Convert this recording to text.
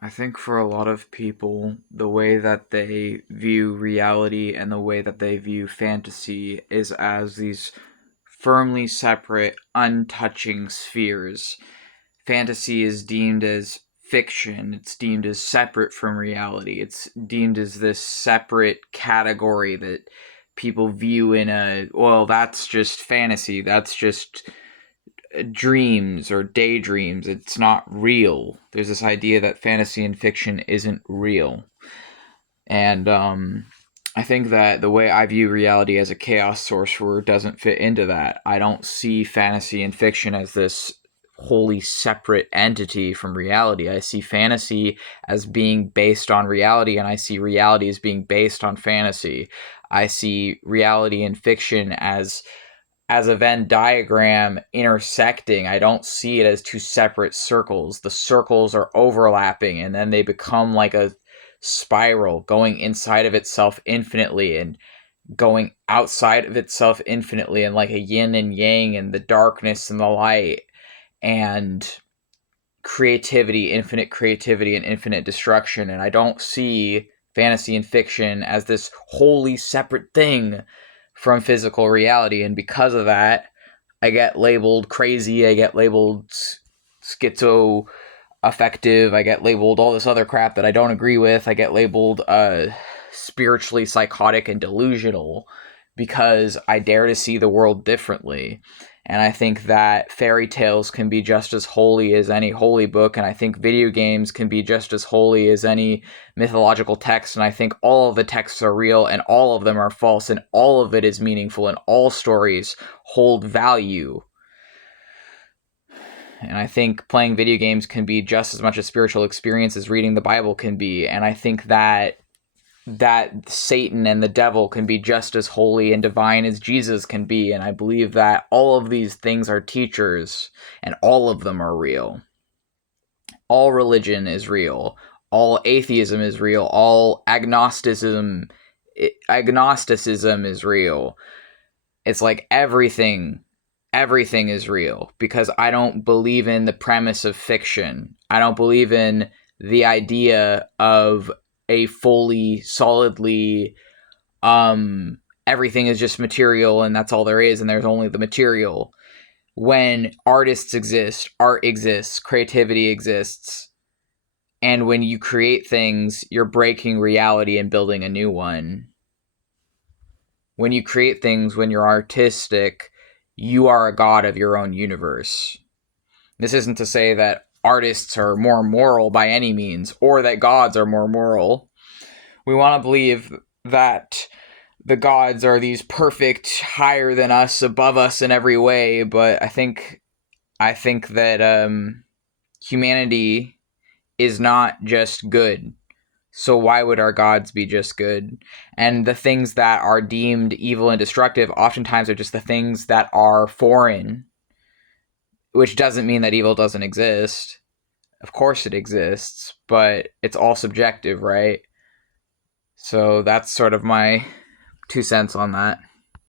I think for a lot of people, the way that they view reality and the way that they view fantasy is as these firmly separate, untouching spheres. Fantasy is deemed as fiction, it's deemed as separate from reality, it's deemed as this separate category that people view in a, well, that's just fantasy, that's just dreams or daydreams. It's not real. There's this idea that fantasy and fiction isn't real. And I think that the way I view reality as a chaos sorcerer doesn't fit into that. I don't see fantasy and fiction as this wholly separate entity from reality. I see fantasy as being based on reality, and I see reality as being based on fantasy. I see reality and fiction as a Venn diagram intersecting. I don't see it as two separate circles. The circles are overlapping and then they become like a spiral going inside of itself infinitely and going outside of itself infinitely, and like a yin and yang and the darkness and the light and creativity and infinite destruction. And I don't see fantasy and fiction as this wholly separate thing from physical reality. And because of that, I get labeled crazy, I get labeled schizo affective, I get labeled all this other crap that I don't agree with, I get labeled spiritually psychotic and delusional because I dare to see the world differently. And I think that fairy tales can be just as holy as any holy book, and I think video games can be just as holy as any mythological text, and I think all of the texts are real, and all of them are false, and all of it is meaningful, and all stories hold value. And I think playing video games can be just as much a spiritual experience as reading the Bible can be, and I think that Satan and the devil can be just as holy and divine as Jesus can be. And I believe that all of these things are teachers and all of them are real. All religion is real. All atheism is real. All agnosticism is real. It's like everything is real because I don't believe in the premise of fiction. I don't believe in the idea of a fully solidly everything is just material and that's all there is and there's only the material. When artists exist, art exists, creativity exists, and when you create things, you're breaking reality and building a new one. When you create things, when you're artistic, you are a god of your own universe. This isn't to say that artists are more moral by any means, or that gods are more moral. We want to believe that the gods are these perfect, higher than us, above us in every way, but I think that humanity is not just good. So why would our gods be just good? And the things that are deemed evil and destructive oftentimes are just the things that are foreign, which doesn't mean that evil doesn't exist. Of course it exists, but it's all subjective, right? So that's sort of my 2 cents on that.